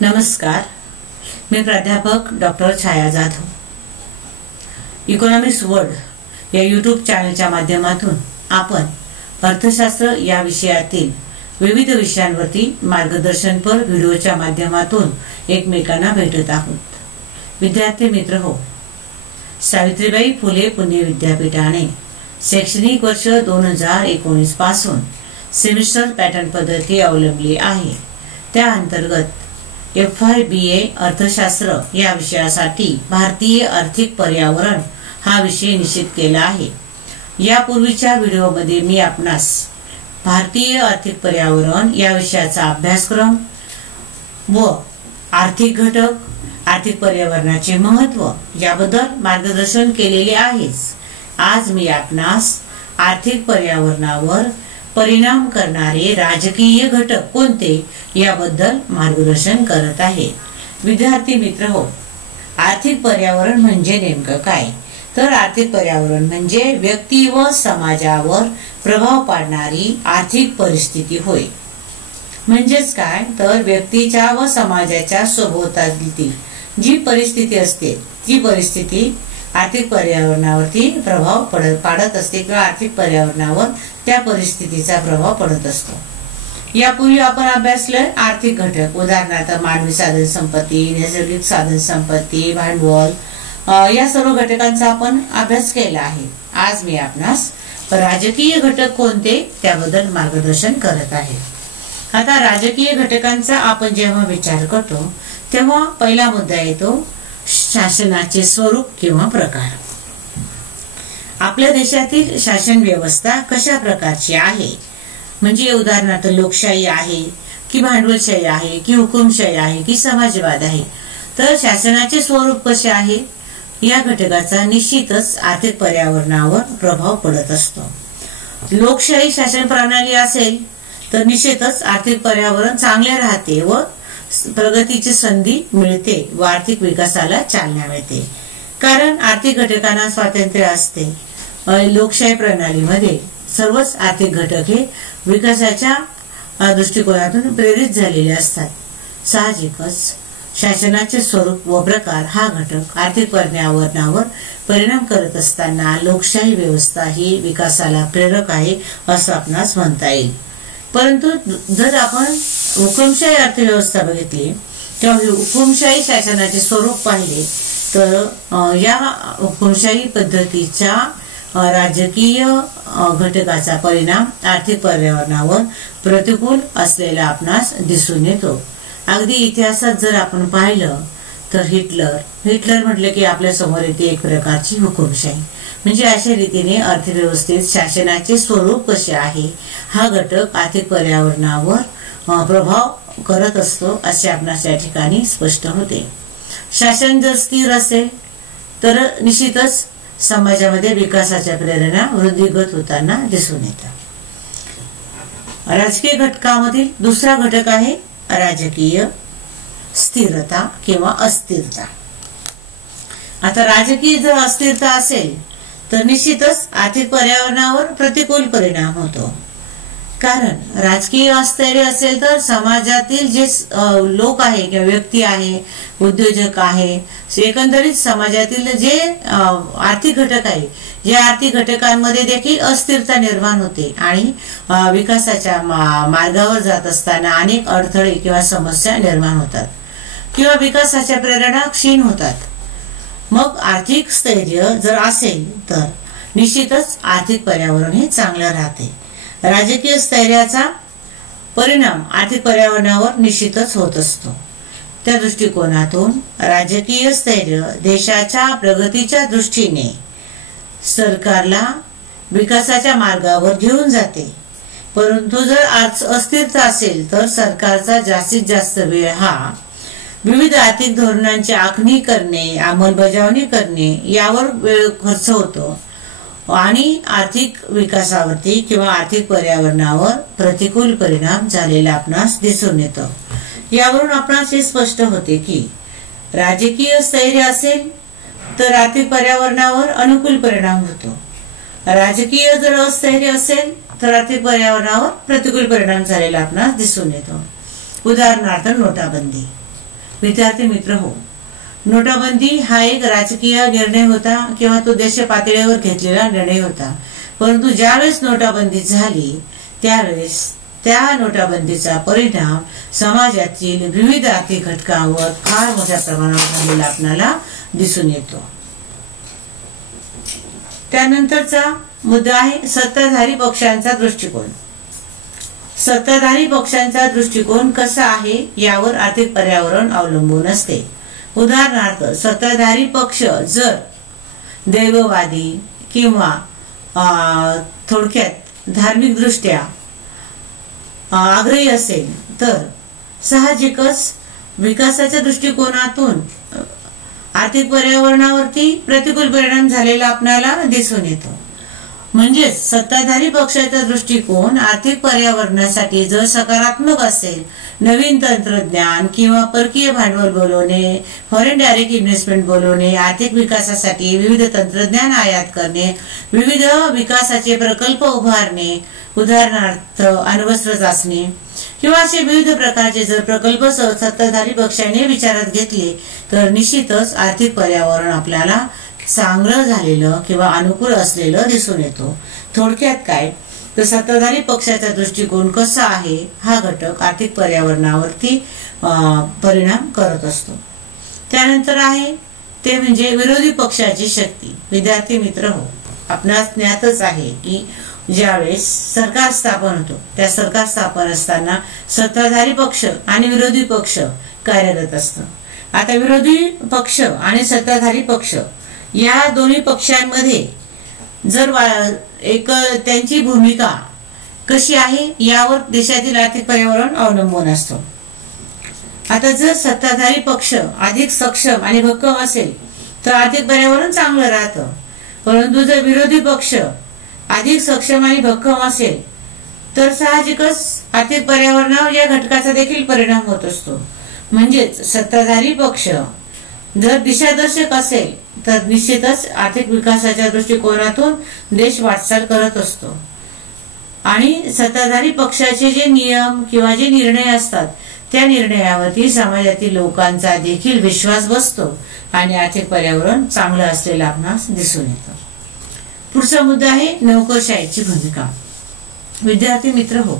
नमस्कार, मी प्राध्यापक डॉक्टर छाया Jadhav. Economics world या यूट्यूब चॅनलच्या माध्यमातून आपण अर्थशास्त्र या विषयातील विविध विषयांवरती मार्गदर्शनपर व्हिडिओच्या माध्यमातून एकमेकांना भेटत आहोत। विद्यार्थी मित्र हो, सावित्रीबाई फुले पुणे विद्यापीठाने शैक्षणिक वर्ष 2019 पासून सेमिस्टर पॅटर्न पद्धती अवलंबली आहे। त्या अंतर्गत FY/BA अर्थशास्त्र या विषयासाठी भारतीय आर्थिक पर्यावरण हा विषय निश्चित केला आहे। यापूर्वीच्या व्हिडिओमध्ये मी आपणास भारतीय आर्थिक पर्यावरण या विषयाचा अभ्यासक्रम व आर्थिक घटक, आर्थिक पर्यावरणाचे महत्त्व याबद्दल मार्गदर्शन केलेले आहेच। आज मी आपणास आर्थिक पर्यावरणावर परिणाम करणारे राजकीय घटक कोणते याबद्दल मार्गदर्शन करत आहे। विद्यार्थी मित्र हो, आर्थिक पर्यावरण म्हणजे नेमकं काय? तर आर्थिक पर्यावरण म्हणजे व्यक्ती व समाजावर प्रभाव पाडणारी आर्थिक परिस्थिती होय। म्हणजेच काय तर व्यक्तीच्या व समाजाच्या सभोवताली जी परिस्थिती असते ती परिस्थिती आर्थिक पर्यावरणावरती प्रभाव पाडत असते किंवा आर्थिक पर्यावरणावर त्या परिस्थितीचा प्रभाव पडत असतो। यापूर्वी आपण अभ्यासले आर्थिक घटक, उदाहरणार्थ मानवी साधन संपत्ती, नैसर्गिक साधन संपत्ती, भांडवल, या सर्व घटकांचा आपण अभ्यास केला आहे। आज मी आपणास राजकीय घटक कोणते त्याबद्दल मार्गदर्शन करत आहे। आता राजकीय घटकांचा आपण जेव्हा विचार करतो तेव्हा पहिला मुद्दा येतो शासनाचे स्वरूप किंवा प्रकार। आपल्या देशातील शासन व्यवस्था कशा प्रकारची आहे, म्हणजे उदाहरणार्थ लोकशाही आहे की भांडवलशाही आहे की हुकुमशाही आहे की समाजवाद आहे, तर शासनाचे स्वरूप कसे आहे या घटकाचा निश्चितच आर्थिक पर्यावरणावर प्रभाव पडत असतो। लोकशाही शासन प्रणाली असेल तर निश्चितच आर्थिक पर्यावरण चांगले राहते व प्रगतीची संधी मिळते व आर्थिक विकासाला चालना मिळते, कारण आर्थिक घटकांना स्वातंत्र्य असते। लोकशाही प्रणालीमध्ये सर्वच आर्थिक घटक हे विकासाच्या दृष्टिकोनातून प्रेरित झालेले असतात। साहजिकच शासनाचे स्वरूप व प्रकार हा घटक आर्थिक पर्यावरणावर परिणाम करत असताना लोकशाही व्यवस्था ही विकासाला प्रेरक आहे असं आपणास म्हणता येईल। परंतु जर आपण हुकुमशाही अर्थव्यवस्था बघितली किंवा हुकुमशाही शासनाचे स्वरूप पाहिले तर या हुकुमशाही पद्धतीच्या राजकीय घटकाचा परिणाम आर्थिक पर्यावरणावर प्रतिकूल असलेला आपणास दिसून येतो। अगदी इतिहासात जर आपण पाहिलं तर हिटलर म्हटले की आपल्या समोर येते एक प्रकारची हुकुमशाही। म्हणजे अशा रीतीने अर्थव्यवस्थेत शासनाचे स्वरूप कसे आहे हा घटक आर्थिक पर्यावरणावर प्रभाव करत असतो असे आपणास या ठिकाणी स्पष्ट होते। शासन जर स्थिर असेल तर निश्चितच समाजामध्ये विकासाच्या प्रेरणा वृद्धिगत होताना दिसून येतात। राजकीय घटकामधील दुसरा घटक आहे राजकीय स्थिरता किंवा अस्थिरता। आता राजकीय जर अस्थिरता असेल तर निश्चितच आर्थिक पर्यावरणावर प्रतिकूल परिणाम होतो, कारण राजकीय अस्थिर असेल तर समाजातील जे लोक आहे किंवा व्यक्ती आहे, उद्योजक आहे, एकंदरीत समाजातील जे आर्थिक घटक आहे या आर्थिक घटकांमध्ये देखील अस्थिरता निर्माण होते आणि विकासाच्या मार्गावर जात असताना अनेक अडथळे किंवा समस्या निर्माण होतात किंवा विकासाच्या प्रेरणा क्षीण होतात। मग आर्थिक स्थैर्य जर असेल तर निश्चितच आर्थिक पर्यावरण हे चांगले राहते। राजकीय स्थैर्याचा परिणाम आर्थिक पर्यावरणावर निश्चितच होत असतो। त्या दृष्टिकोनातून राजकीय स्थैर्य देशाच्या प्रगतीच्या दृष्टीने सरकारला विकासाच्या मार्गावर घेऊन जाते, परंतु जर अस्थिरता असेल तर सरकारचा जास्तीत जास्त वेळ हा विविध आर्थिक धोरणांची आखणी करणे, अंमलबजावणी करणे यावर वेळ खर्च होतो आणि आर्थिक विकासावरती किंवा आर्थिक पर्यावरणावर प्रतिकूल परिणाम झालेला आपणास दिसून येतो। यावरून आपणास हे स्पष्ट होते की राजकीय स्थैर्य असेल तर आर्थिक पर्यावरणावर अनुकूल परिणाम होतो, राजकीय जर अस्थैर्य असेल तर आर्थिक पर्यावरणावर प्रतिकूल परिणाम झालेला आपणास दिसून येतो. उदाहरणार्थ नोटाबंदी. विद्यार्थी मित्र हो, नोटाबंदी हा एक राजकीय निर्णय होता किंवा तो देश पातळीवर घेतलेला निर्णय होता. परंतु ज्यावेळेस नोटाबंदी झाली त्यावेळेस त्या नोटाबंदीचा परिणाम समाजातील विविध आर्थिक घटकांवर फार मोठ्या प्रमाणावर झालेला आपल्याला दिसून येतो. त्यानंतरचा मुद्दा आहे सत्ताधारी पक्षांचा दृष्टिकोन. सत्ताधारी पक्षांचा दृष्टिकोन कसा आहे यावर आर्थिक पर्यावरण अवलंबून असते. उदाहरणार्थ सत्ताधारी पक्ष जर दैववादी किंवा थोडक्यात धार्मिक दृष्ट्या आग्रही असेल तर साहजिकच विकासाच्या दृष्टिकोनातून आर्थिक पर्यावरणावरती प्रतिकूल परिणाम झालेला आपल्याला दिसून येतो. म्हणजे सत्ताधारी पक्षाचा दृष्टिकोन आर्थिक पर्यावरणासाठी जर सकारात्मक असेल, नवीन तंत्रज्ञान किंवा परकीय भांडवल बोलवणे, फॉरेन डायरेक्ट इन्व्हेस्टमेंट बोलवणे, आर्थिक विकासासाठी विविध तंत्रज्ञान आयात करणे, विविध विकासाचे प्रकल्प उभारणे, उदाहरणार्थ अण्वस्त्र चाचणी किंवा असे विविध प्रकारचे जर प्रकल्प सत्ताधारी पक्षाने विचारात घेतले तर निश्चितच आर्थिक पर्यावरण आपल्याला चांगलं झालेलं किंवा अनुकूल असलेलं दिसून येतो. थोडक्यात काय तर सत्ताधारी पक्षाचा दृष्टिकोन कसा आहे हा घटक आर्थिक पर्यावरणावरती परिणाम करत असतो. त्यानंतर आहे ते म्हणजे विरोधी पक्षाची शक्ती. विद्यार्थी मित्र हो, आपणास ज्ञातच आहे की ज्यावेळेस सरकार स्थापन होतो त्या सरकार स्थापन असताना सत्ताधारी पक्ष आणि विरोधी पक्ष कार्यरत असतो. आता विरोधी पक्ष आणि सत्ताधारी पक्ष या दोन्ही पक्षांमध्ये जर एक त्यांची भूमिका कशी आहे यावर देशातील आर्थिक पर्यावरण अवलंबून असतो. आता जर सत्ताधारी पक्ष अधिक सक्षम आणि भक्कम असेल तर आर्थिक पर्यावरण चांगलं राहतं. परंतु जर विरोधी पक्ष अधिक सक्षम आणि भक्कम असेल तर साहजिकच आर्थिक पर्यावरणावर या घटकाचा देखील परिणाम होत असतो. म्हणजेच सत्ताधारी पक्ष जर दिशादर्शक असेल तर निश्चितच आर्थिक विकासाच्या दृष्टिकोनातून देश वाटचाल करत असतो आणि सत्ताधारी पक्षाचे जे नियम किंवा जे निर्णय असतात त्या निर्णयावरती समाजातील लोकांचा देखील विश्वास बसतो आणि आर्थिक पर्यावरण चांगलं असलेलं आपणास दिसून येतं. पुढचा मुद्दा आहे नोकरशाहीची भूमिका. विद्यार्थी मित्र हो,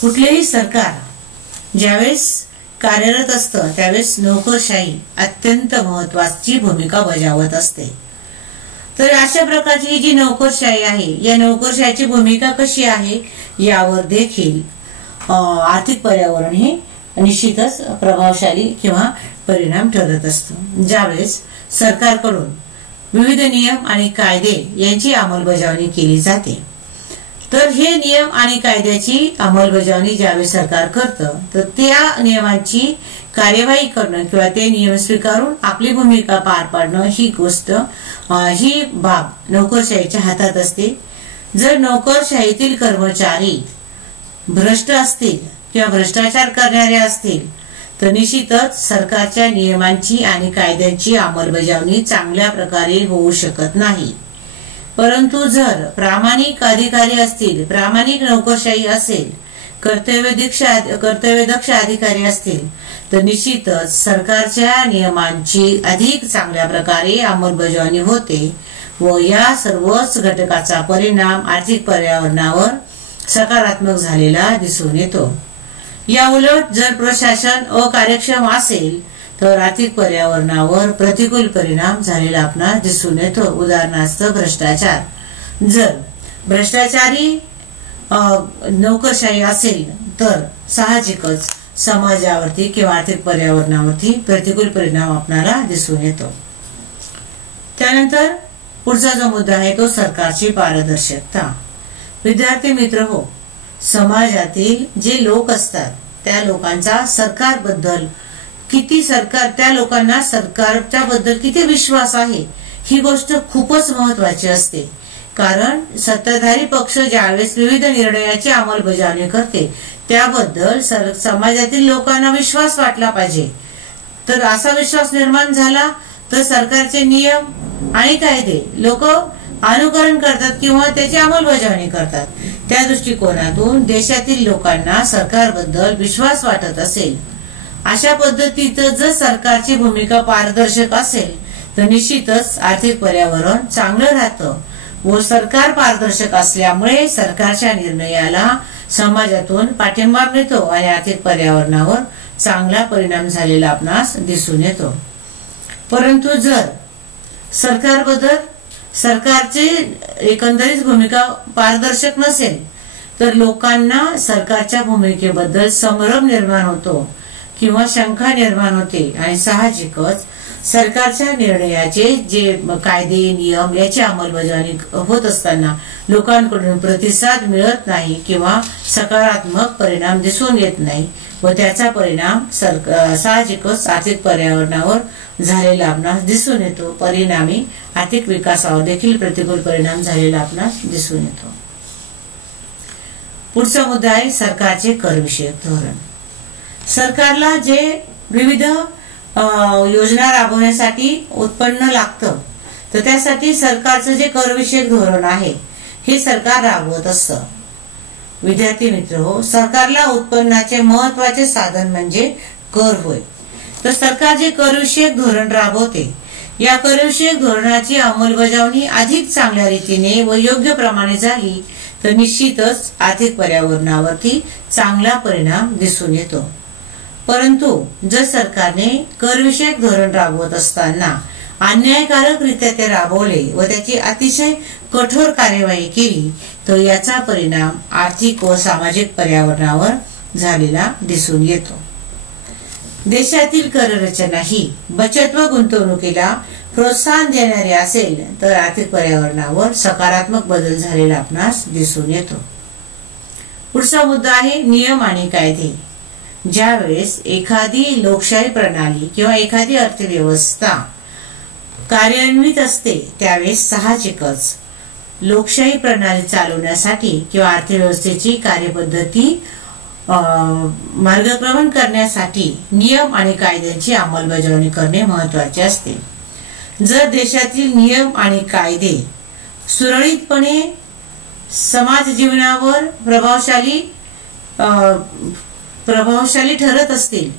कुठलेही सरकार ज्यावेळेस कार्यरत असतं त्यावेळेस नोकरशाही अत्यंत महत्वाची भूमिका बजावत असते. तर अशा प्रकारची ही जी नोकरशाही आहे या नोकरशाहीची भूमिका कशी आहे यावर देखील आर्थिक पर्यावरण हे निश्चितच प्रभावशाली किंवा परिणाम ठरत असतं. ज्यावेळेस सरकारकडून विविध नियम आणि कायदे यांची अंमलबजावणी केली जाते तर हे नियम आणि कायद्याची अंमलबजावणी ज्यावेळेस सरकार करतं तर त्या नियमांची कार्यवाही करणं किंवा ते नियम स्वीकारून आपली भूमिका पार पाडणं ही गोष्ट ही बाब नोकरशाहीच्या हातात असते. जर नोकरशाहीतील कर्मचारी भ्रष्ट असतील किंवा भ्रष्टाचार करणारे असतील तर निश्चितच सरकारच्या नियमांची आणि कायद्यांची अंमलबजावणी चांगल्या प्रकारे होऊ शकत नाही. परंतु जर प्रामाणिक अधिकारी असतील, प्रामाणिक नोकरशाही असेल, कर्तव्यदक्ष अधिकारी असतील तर निश्चितच सरकारच्या नियमांची अधिक चांगल्या प्रकारे अंमलबजावणी होते व या सर्वच घटकाचा परिणाम आर्थिक पर्यावरणावर सकारात्मक झालेला दिसून येतो. या उलट जर प्रशासन अकार्यक्षम असेल तर आर्थिक पर्यावरणावर प्रतिकूल परिणाम झालेला आपणास दिसून येतो. उदाहरणार्थ भ्रष्टाचार. जर भ्रष्टाचारी नोकरशाही असेल तर साहजिकच समाजावरती किंवा आर्थिक पर्यावरणावरती प्रतिकूल परिणाम आपल्याला दिसून येतो. त्यानंतर पुढचा जो मुद्दा आहे तो सरकारची पारदर्शकता. विद्यार्थी मित्र हो, समाजातील जे लोक असतात त्या लोकांचा सरकारबद्दल त्या लोकांना सरकारच्या बद्दल किती विश्वास आहे ही गोष्ट खूपच महत्वाची असते. कारण सत्ताधारी पक्ष ज्यावेळेस विविध निर्णयाची अंमलबजावणी करते त्याबद्दल समाजातील लोकांना विश्वास वाटला पाहिजे. तर असा विश्वास निर्माण झाला तर सरकारचे नियम आणि कायदे लोक अनुकरण करतात किंवा त्याची अंमलबजावणी करतात. त्या दृष्टिकोनातून देशातील लोकांना सरकारबद्दल विश्वास वाटत असेल, अशा पद्धतीचं जर सरकारची भूमिका पारदर्शक असेल तर निश्चितच आर्थिक पर्यावरण चांगलं राहतं व सरकार पारदर्शक असल्यामुळे सरकारच्या निर्णयाला समाजातून पाठिंबा मिळतो आणि आर्थिक पर्यावरणावर चांगला परिणाम झालेला आपणास दिसून येतो। परंतु जर सरकारची एकंदरीत भूमिका पारदर्शक नसेल तर लोकांना सरकारच्या भूमिकेबद्दल संभ्रम निर्माण होतो किंवा शंका निर्माण होते आणि साहजिकच सरकारच्या निर्णयाचे जे कायदे नियम याची अंमलबजावणी होत असताना लोकांकडून प्रतिसाद मिळत नाही किंवा सकारात्मक परिणाम दिसून येत नाही व त्याचा परिणाम साहजिकच आर्थिक पर्यावरणावर झालेला आपणास दिसून येतो। परिणामी आर्थिक विकासावर देखील प्रतिकूल परिणाम झालेला आपणास दिसून येतो। पुढचा मुद्दा आहे सरकारचे करविषयक धोरण। सरकारला जे विविध योजना राबवण्यासाठी उत्पन्न लागतं तर त्यासाठी सरकारचं जे करविषयक धोरण आहे हे सरकार राबवत असतं। विद्यार्थी मित्र हो, सरकारला उत्पन्नाचे महत्वाचे साधन म्हणजे कर होय। तर सरकार जे करविषयक धोरण राबवते या करविषयक धोरणाची अंमलबजावणी अधिक चांगल्या रीतीने व योग्य प्रमाणे झाली तर निश्चितच आर्थिक पर्यावरणावरती चांगला परिणाम दिसून येतो। परंतु जर सरकारने करविषयक धोरण राबवत असताना अन्यायकारकरित्या ते राबवले व त्याची अतिशय कठोर कार्यवाही केली तर याचा परिणाम आर्थिक व सामाजिक पर्यावरणावर झालेला दिसून येतो। देशातील कररचना ही बचत व गुंतवणुकीला प्रोत्साहन देणारी असेल तर आर्थिक पर्यावरणावर सकारात्मक बदल झालेला आपणास दिसून येतो। पुढचा मुद्दा आहे नियम आणि कायदे। ज्यावेळेस एखादी लोकशाही प्रणाली किंवा एखादी अर्थव्यवस्था कार्यान्वित असते त्यावेळेस साहजिकच लोकशाही प्रणाली चालवण्यासाठी किंवा अर्थव्यवस्थेची कार्यपद्धती मार्गक्रमण करण्यासाठी नियम आणि कायद्यांची अंमलबजावणी करणे महत्त्वाचे असते। जर देशातील नियम आणि कायदे सुरळीतपणे समाज जीवनावर प्रभावशाली ठरत असतील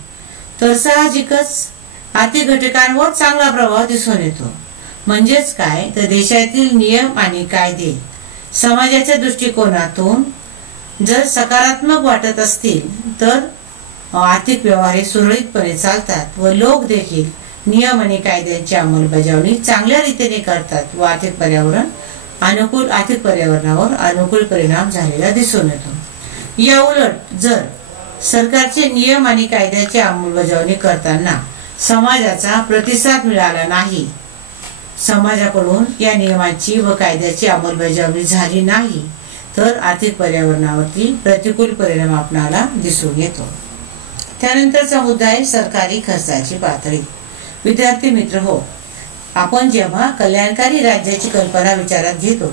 तर साहजिकच आर्थिक घटकांवर चांगला प्रभाव दिसून येतो। म्हणजेच काय तर देशातील नियम आणि कायदे समाजाच्या दृष्टिकोनातून जर सकारात्मक वाटत असतील तर आर्थिक व्यवहार सुरळीतपणे चालतात व लोक देखील नियम आणि कायद्यांची अंमलबजावणी चांगल्या रीतीने करतात व आर्थिक पर्यावरणावर अनुकूल परिणाम झालेला दिसून येतो। या उलट जर सरकारचे नियम आणि कायद्याची अंमलबजावणी करताना समाजाचा प्रतिसाद मिळाला नाही, समाजाकडून या नियमांची व कायद्याची अंमलबजावणी झाली नाही तर आर्थिक पर्यावरणावरती प्रतिकूल परिणाम आपणाला दिसून येतो। त्यानंतरचा मुद्दा आहे सरकारी खर्चाची पातळी। विद्यार्थी मित्र हो, आपण जेव्हा कल्याणकारी राज्याची कल्पना विचारात घेतो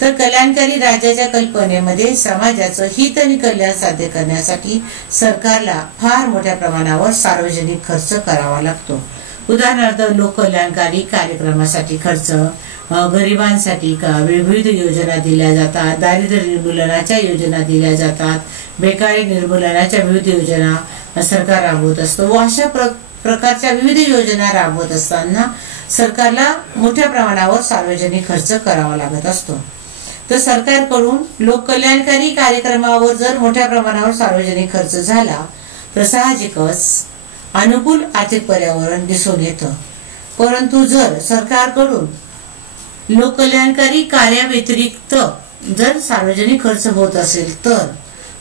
तर कल्याणकारी राज्याच्या कल्पनेमध्ये समाजाचं हित आणि कल्याण साध्य करण्यासाठी सरकारला फार मोठ्या प्रमाणावर सार्वजनिक खर्च करावा लागतो। उदाहरणार्थ लोक कल्याणकारी कार्यक्रमासाठी खर्च, गरिबांसाठी विविध योजना दिल्या जातात, दारिद्र्य निर्मूलनाच्या योजना दिल्या जातात, बेकारी निर्मूलनाच्या विविध योजना सरकार राबवत असतो व अशा प्रकारच्या विविध योजना राबवत असताना सरकारला मोठ्या प्रमाणावर सार्वजनिक खर्च करावा लागत असतो। तर सरकारकडून लोक कल्याणकारी कार्यक्रमावर जर मोठ्या प्रमाणावर सार्वजनिक खर्च झाला तर साहजिकच अनुकूल आर्थिक पर्यावरण दिसून येतं। परंतु जर सरकारकडून लोक कल्याणकारी कार्याव्यतिरिक्त जर सार्वजनिक खर्च होत असेल तर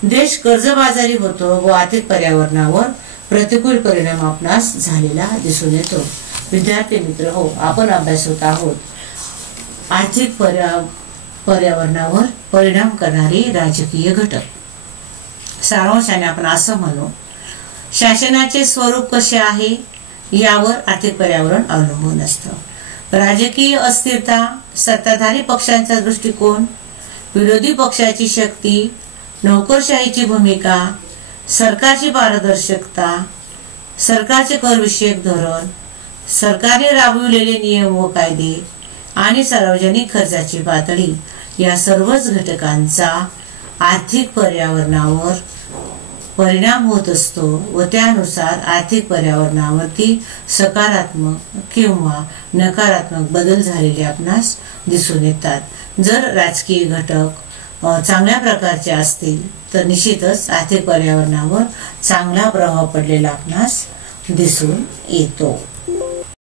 देश कर्जबाजारी होतो व आर्थिक पर्यावरणावर प्रतिकूल परिणाम आपणास झालेला दिसून येतो। विद्यार्थी मित्र हो, आपण अभ्यासत आहोत आर्थिक पर्यावरणावर परिणाम करणारे राजकीय घटक। सारांशाने आपण असं म्हणू, शासनाचे स्वरूप कसे आहे यावर आर्थिक पर्यावरण अवलंबून असतं। राजकीय अस्थिरता, सत्ताधारी पक्षांचा दृष्टिकोन, विरोधी पक्षाची शक्ती, नोकरशाहीची भूमिका, सरकारची पारदर्शकता, सरकारचे करविषयक धोरण, सरकारने राबविलेले नियम व कायदे आणि सार्वजनिक खर्चाची पातळी या सर्वच घटकांचा आर्थिक पर्यावरणावर परिणाम होत असतो व त्यानुसार आर्थिक पर्यावरणावरती सकारात्मक किंवा नकारात्मक बदल झालेले आपणास दिसून येतात। जर राजकीय घटक चांगल्या प्रकारचे असतील तर निश्चितच आर्थिक पर्यावरणावर चांगला प्रभाव पडलेला आपणास दिसून येतो।